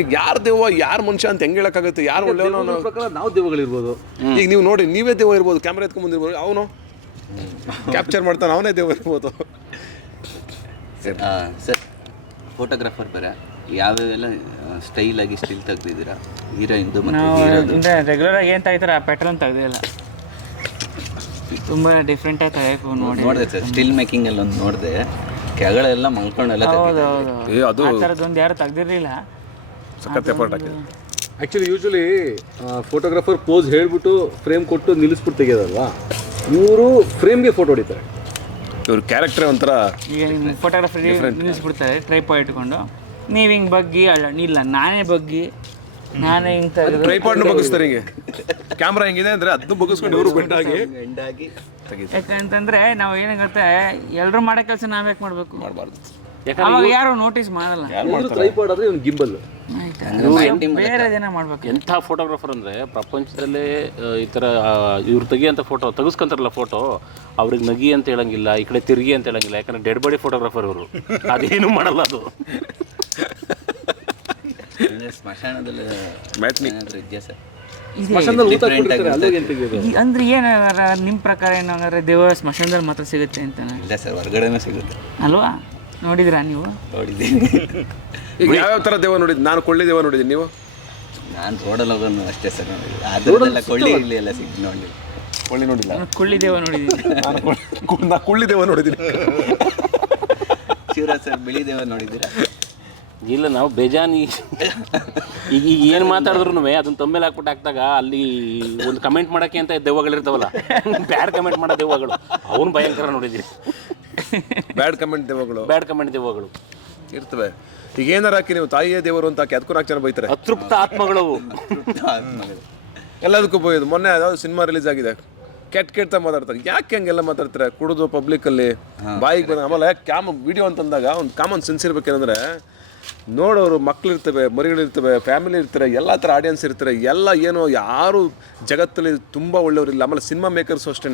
ಈಗ ಯಾರು ದೆವ್ವ ಯಾರು ಮನುಷ್ಯ ಅಂತ ಹೆಂಗೆ ಹೇಳೋಕ್ಕಾಗುತ್ತೆ? ಯಾರು ಒಳ್ಳೆಯವನು ಪ್ರಕಾರ ನಾವು ದೆವ್ವಗಳಿರ್ಬೋದು. ಈಗ ನೀವು ನೋಡಿ, ನೀವೇ ದೆವ್ವ ಇರ್ಬೋದು, ಕ್ಯಾಮ್ರಾ ಎತ್ಕೊಂಡು ಬಂದಿರ್ಬೋದು, ಅವನು ಕ್ಯಾಪ್ಚರ್ ಮಾಡ್ತಾನೆ, ಅವನೇ ದೆವ್ವ ಇರ್ಬೋದು. ಸರ್ ಫೋಟೋಗ್ರಾಫರ್ ಬೇರೆ ಯಾವ್ಯಾವೆಲ್ಲ ಸ್ಟೈಲಾಗಿ ಸ್ಟಿಲ್ ತೆಗ್ದಿದ್ದೀರಾ? ಹೀರೋಯಿನ್ದು ಮತ್ತು ಹೀರೋದು ರೆಗ್ಯುಲರ್ ಆಗಿ ಏನು ತೆಗಿತಾರೆ ಆ ಪ್ಯಾಟರ್ನ್ ತೆಗ್ದಿಲ್ಲ, ತುಂಬ ಡಿಫ್ರೆಂಟಾಗಿ ತೆಗಿಬೇಕು ನೋಡಿದೆ ಸರ್. ಸ್ಟಿಲ್ ಮೇಕಿಂಗಲ್ಲಿ ಒಂದು ನೋಡಿದೆ, ಕೆಳಗಳೆಲ್ಲ ಮಲ್ಕೊಂಡೆಲ್ಲ ಹೌದು ಅದು ಆ ಥರದ್ದೊಂದು ಯಾರು ತೆಗ್ದಿರಲಿಲ್ಲ. ಸಖತ್ ಎಫರ್ಟ್ ಹಾಕಿದೆ. ಆ್ಯಕ್ಚುಲಿ ಯೂಶ್ವಲಿ ಫೋಟೋಗ್ರಾಫರ್ ಪೋಸ್ ಹೇಳ್ಬಿಟ್ಟು ಫ್ರೇಮ್ ಕೊಟ್ಟು ನಿಲ್ಲಿಸ್ಬಿಟ್ಟು ತೆಗೆಯೋದಲ್ವಾ, ಇವರು ಫ್ರೇಮ್ಗೆ ಫೋಟೋ ಹೊಡಿತಾರೆ. ಇವ್ರ ಕ್ಯಾರೆಕ್ಟರ್ ಒಂಥರ. ಈಗ ನಿಮ್ಮ ಫೋಟೋಗ್ರಾಫರ್ ನಿಲ್ಲಿಸ್ಬಿಡ್ತಾರೆ ಟ್ರೈಪಾಡ್ ಇಟ್ಕೊಂಡು, ನೀವು ಹಿಂಗೆ ಬಗ್ಗಿ ಇಲ್ಲ ನಾನೇ ಬಗ್ಗಿ ನಾನೇ ಹಿಂಗೆ ತೆಗೆದು ಟ್ರೈಪಾಡ್ನ ಬಗ್ಗಿಸ್ತಾರೆ. ಹಿಂಗೆ ಕ್ಯಾಮ್ರಾ ಹೆಂಗಿದೆ ಅಂದರೆ ಅದನ್ನು ಬಗ್ಗಿಸ್ಕೊಂಡು ಇವರು ಬೆಂಡಾಗಿ ಯಾಕಂತಂದ್ರೆ ನಾವು ಏನಾಗುತ್ತೆ, ಎಲ್ಲರೂ ಮಾಡೋ ಕೆಲಸ ನಾವ್ಯಾಕೆ ಮಾಡಬೇಕು? ಮಾಡಬಾರ್ದು. ಅವಾಗ ಯಾರು ನೋಟಿಸ್ ಮಾಡಲ್ಲ. ಟ್ರೈಪಾಡ್ ಆದರೆ ಇವ್ನು ಗಿಂಬಲ್. ಬೇರೆ ಜನ ಮಾಡ್ಬೇಕು. ಎಂಥ ಫೋಟೋಗ್ರಾಫರ್ ಅಂದರೆ ಪ್ರಪಂಚದಲ್ಲೇ ಈ ಥರ ಇವ್ರು ತೆಗಿಯೋಂಥ ಫೋಟೋ ತೆಗೆಸ್ಕೊಂತಾರಲ್ಲ ಫೋಟೋ, ಅವ್ರಿಗೆ ನಗಿ ಅಂತ ಹೇಳಂಗಿಲ್ಲ, ಈ ಕಡೆ ತಿರುಗಿ ಅಂತ ಹೇಳಂಗಿಲ್ಲ. ಯಾಕಂದರೆ ಡೆಡ್ ಬಾಡಿ ಫೋಟೋಗ್ರಾಫರ್ ಇವರು, ಅದೇನು ಮಾಡಲ್ಲ ಅದು. ಸ್ಮಶಾನದಲ್ಲಿ ಇದೆಯಾ ಸರ್? ಅಂದ್ರೆ ಏನಾರ ನಿಮ್ಮ ಪ್ರಕಾರ ಏನಾದ್ರೆ ದೇವ ಸ್ಮಶಾನದಲ್ಲಿ ಮಾತ್ರ ಸಿಗುತ್ತೆ ಅಂತಾನೆ? ಇಲ್ಲ ಸರ್, ಹೊರಗಡೆನೂ ಸಿಗುತ್ತೆ ಅಲ್ವಾ? ನೋಡಿದ್ರಾ ನೀವು? ನೋಡಿದ್ದೀನಿ. ಈಗ ಯಾವ್ಯಾವ ಥರ ದೇವ ನೋಡಿದ್ದು? ನಾನು ಕೊಳ್ಳಿ ದೇವ ನೋಡಿದ್ದೀನಿ. ನೀವು? ನಾನು ರೋಡಲ್ಲಿ ಹೋಗೋನು ಅಷ್ಟೇ ಸರ್ ನೋಡಿದ್ದೆ. ಅದರಲ್ಲ ಕೊಳ್ಳಿ ಇಲ್ಲಿ ಎಲ್ಲ ಸಿಗ್ತು ನೋಡಿ. ಕೊಳ್ಳಿ ನೋಡಿಲ್ಲ. ಕುಳ್ಳಿ ದೇವ ನೋಡಿದ್ದೀನಿ. ನಾನು ಕುಳ್ಳಿ ದೇವ ನೋಡಿದ್ದೀನಿ. ಶಿವರಾಜ್ ಸರ್ ಬಿಳಿ ದೇವ ನೋಡಿದ್ದೀರಾ? ಇಲ್ಲ, ನಾವು ಬೇಜಾನಿ ಈಗ ಏನು ಮಾತಾಡಿದ್ರು ಅದನ್ನ ತಮ್ಮೇಲೆ ಹಾಕ್ಬಿಟ್ಟು ಹಾಕಿದಾಗ ಅಲ್ಲಿ ಒಂದು ಕಮೆಂಟ್ ಮಾಡೋಕ್ಕೆ ಅಂತ ದೆವ್ವಗಳಿರ್ತಾವಲ್ಲ, ಬ್ಯಾಡ್ ಕಮೆಂಟ್ ಮಾಡೋ ದೆವ್ವಗಳು, ಅವನು ಭಯಂಕರ ನೋಡಿದ್ದೀರಿ. ಬ್ಯಾಡ್ ಕಮೆಂಟ್ ದೆವ್ವಗಳು ಇರ್ತವೆ. ಈಗ ಏನಾರು ಹಾಕಿ ನೀವು ತಾಯಿಯೇ ದೇವರು ಅಂತ ಹಾಕಿ ಅದಕ್ಕೂ 4 ಜನ ಬೈತಾರೆ. ಅತೃಪ್ತ ಆತ್ಮಗಳು ಎಲ್ಲದಕ್ಕೂ ಬೈಯೋದು. ಮೊನ್ನೆ ಯಾವ್ದು ಸಿನಿಮಾ ರಿಲೀಸ್ ಆಗಿದೆ, ಕೆಟ್ಟ ಮಾತಾಡ್ತಾರೆ. ಯಾಕೆ ಹಂಗೆಲ್ಲ ಮಾತಾಡ್ತಾರೆ? ಕುಡಿದು ಪಬ್ಲಿಕ್ಕಲ್ಲಿ ಬಾಯಿಗೆ ಬಂದ. ಆಮೇಲೆ ವಿಡಿಯೋ ಅಂತಂದಾಗ ಒಂದು ಕಾಮನ್ ಸೆನ್ಸ್ ಇರ್ಬೇಕೇನಂದ್ರೆ, ನೋಡೋರು ಮಕ್ಕಳಿರ್ತವೆ, ಮರಿಗಳಿರ್ತವೆ, ಫ್ಯಾಮಿಲಿ ಇರ್ತಾರೆ, ಎಲ್ಲ ಥರ ಆಡಿಯನ್ಸ್ ಇರ್ತಾರೆ. ಎಲ್ಲ ಏನೋ ಯಾರು ಜಗತ್ತಲ್ಲಿ ತುಂಬ ಒಳ್ಳೆಯವರಿಲ್ಲ. ಆಮೇಲೆ ಸಿನಿಮಾ ಮೇಕರ್ಸು ಅಷ್ಟೇ,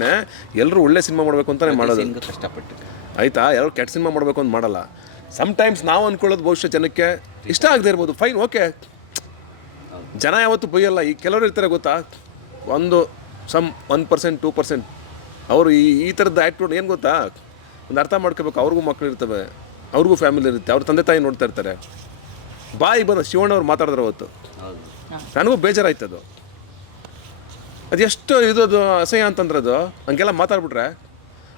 ಎಲ್ಲರೂ ಒಳ್ಳೆ ಸಿನಿಮಾ ಮಾಡಬೇಕು ಅಂತಲೇ ಮಾಡೋದು. ಕಷ್ಟಪಟ್ಟು ಆಯಿತಾ, ಎಲ್ಲರೂ ಕೆಟ್ಟ ಸಿನಿಮಾ ಮಾಡಬೇಕು ಅಂತ ಮಾಡಲ್ಲ. ಸಮ್ಟೈಮ್ಸ್ ನಾವು ಅಂದ್ಕೊಳ್ಳೋದು ಬಹುಶಃ ಜನಕ್ಕೆ ಇಷ್ಟ ಆಗದೆ ಇರ್ಬೋದು, ಫೈನ್, ಓಕೆ. ಜನ ಯಾವತ್ತೂ ಬೈಯಲ್ಲ. ಈ ಕೆಲವರು ಇರ್ತಾರೆ ಗೊತ್ತಾ, 1% 2% ಅವರು ಈ ಥರದ್ದು ಆ್ಯಕ್ಟಿವ್ಡ್. ಏನು ಗೊತ್ತಾ, ಒಂದು ಅರ್ಥ ಮಾಡ್ಕೋಬೇಕು. ಅವ್ರಿಗೂ ಮಕ್ಕಳು ಇರ್ತವೆ, ಅವ್ರಿಗೂ ಫ್ಯಾಮಿಲಿ ಇರುತ್ತೆ, ಅವ್ರ ತಂದೆ ತಾಯಿ ನೋಡ್ತಾ ಇರ್ತಾರೆ. ಬಾಯಿ ಬಂದ ಶಿವಣ್ಣವ್ರು ಮಾತಾಡಿದ್ರೆ ಅವತ್ತು ನನಗೂ ಬೇಜಾರಾಯ್ತದು. ಅದು ಎಷ್ಟು ಇದು ಅಸಹ್ಯ ಅಂತಂದ್ರೆ, ಅದು ಹಂಗೆಲ್ಲ ಮಾತಾಡ್ಬಿಟ್ರೆ.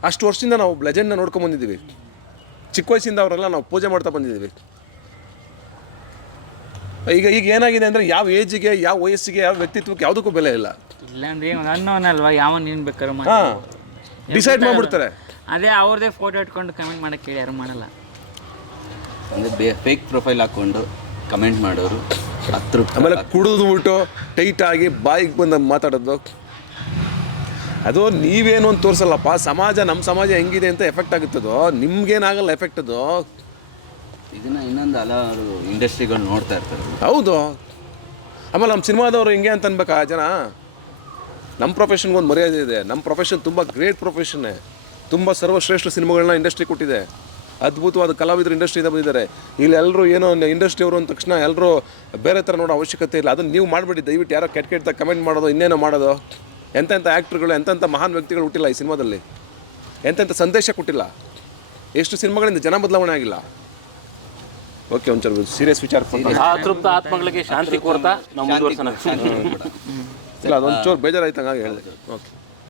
ಅಷ್ಟು ವರ್ಷದಿಂದ ನಾವು ಲೆಜೆಂಡ್ನ ನೋಡ್ಕೊಂಬಂದಿದ್ದೀವಿ. ಚಿಕ್ಕ ವಯಸ್ಸಿಂದ ಅವರೆಲ್ಲ ನಾವು ಪೂಜೆ ಮಾಡ್ತಾ ಬಂದಿದ್ದೀವಿ. ಈಗ ಏನಾಗಿದೆ ಅಂದರೆ, ಯಾವ ಏಜಿಗೆ, ಯಾವ ವಯಸ್ಸಿಗೆ, ಯಾವ ವ್ಯಕ್ತಿತ್ವಕ್ಕೆ ಯಾವುದಕ್ಕೂ ಬೆಲೆ ಇಲ್ಲ. ಇಲ್ಲ ಅಂದ್ರೆ ಏನು ಅನ್ನೋನಲ್ವಾ, ಯಾವನ್ ಏನು ಬೇಕಾದ್ರೂ ಡಿಸೈಡ್ ಮಾಡಿಬಿಡ್ತಾರೆ. ಅದೇ ಅವ್ರದೇ ಫೋಟೋ ಇಟ್ಕೊಂಡು ಕಮೆಂಟ್ ಮಾಡಕ್ಕೆ ಕೇಳಿ ಯಾರು ಮಾಡಲ್ಲ. ಅಂದರೆ ಫೇಕ್ ಪ್ರೊಫೈಲ್ ಹಾಕ್ಕೊಂಡು ಕಮೆಂಟ್ ಮಾಡೋರು ಅತೃಪ್ತ. ಆಮೇಲೆ ಕುಡಿದ್ಬಿಟ್ಟು ಟೈಟಾಗಿ ಬಾಯಿಗೆ ಬಂದು ಮಾತಾಡೋದು. ಅದು ನೀವೇನು ಅಂತ ತೋರಿಸಲ್ಲಪ್ಪ, ನಮ್ಮ ಸಮಾಜ ಹೆಂಗಿದೆ ಅಂತ ಎಫೆಕ್ಟ್ ಆಗುತ್ತದೋ, ನಿಮ್ಗೇನಾಗಲ್ಲ ಎಫೆಕ್ಟ್ ಅದು. ಇದನ್ನು ಇನ್ನೊಂದು ಹಲವಾರು ಇಂಡಸ್ಟ್ರಿಗಳು ನೋಡ್ತಾ ಇರ್ತಾರೆ. ಹೌದು. ಆಮೇಲೆ ನಮ್ಮ ಸಿನಿಮಾದವರು ಹೆಂಗೆ ಅಂತ ಅನ್ಬೇಕಾ ಜನ? ನಮ್ಮ ಪ್ರೊಫೆಷನ್ಗೊಂದು ಮರ್ಯಾದೆ ಇದೆ. ನಮ್ಮ ಪ್ರೊಫೆಷನ್ ತುಂಬ ಗ್ರೇಟ್ ಪ್ರೊಫೆಷನ್ನೇ. ತುಂಬ ಸರ್ವಶ್ರೇಷ್ಠ ಸಿನಿಮಾಗಳನ್ನ ಇಂಡಸ್ಟ್ರಿ ಕೊಟ್ಟಿದೆ. ಅದ್ಭುತವಾದ ಕಲಾವಿದರು ಇಂಡಸ್ಟ್ರಿಯಿಂದ ಬಂದಿದ್ದಾರೆ. ಇಲ್ಲಿ ಎಲ್ಲರೂ ಏನೋ ಇಂಡಸ್ಟ್ರಿಯವರು ಅಂದ ತಕ್ಷಣ ಎಲ್ಲರೂ ಬೇರೆ ಥರ ನೋಡೋ ಅವಶ್ಯಕತೆ ಇಲ್ಲ. ಅದನ್ನು ನೀವು ಮಾಡಬೇಡಿ ದಯವಿಟ್ಟು. ಯಾರೋ ಕೆಟ್ಟ ಕಮೆಂಟ್ ಮಾಡೋದು, ಇನ್ನೇನೋ ಮಾಡೋದು. ಎಂತೆಂಥ ಆ್ಯಕ್ಟ್ರುಗಳು, ಎಂತೆಂಥ ಮಹಾನ್ ವ್ಯಕ್ತಿಗಳು ಹುಟ್ಟಿಲ್ಲ ಈ ಸಿನಿಮಾದಲ್ಲಿ. ಎಂತೆಂಥ ಸಂದೇಶ ಕೊಟ್ಟಿಲ್ಲ. ಎಷ್ಟು ಸಿನಿಮಾಗಳಿಂದ ಜನ ಬದಲಾವಣೆ ಆಗಿಲ್ಲ. ಓಕೆ, ಒಂಚೂರು ಸೀರಿಯಸ್ ವಿಚಾರ. ಅತೃಪ್ತ ಆತ್ಮಗಳಿಗೆ ಶಾಂತಿ ಕೊಡ್ತಾ ನಾವು ಮುಂದುವರ್ಸೋಣ. ಇಲ್ಲ, ಅದೊಂಚೂರು ಬೇಜಾರಾಯ್ತು, ಹಂಗಾಗಿ ಹೇಳಿದೆ. ಓಕೆ.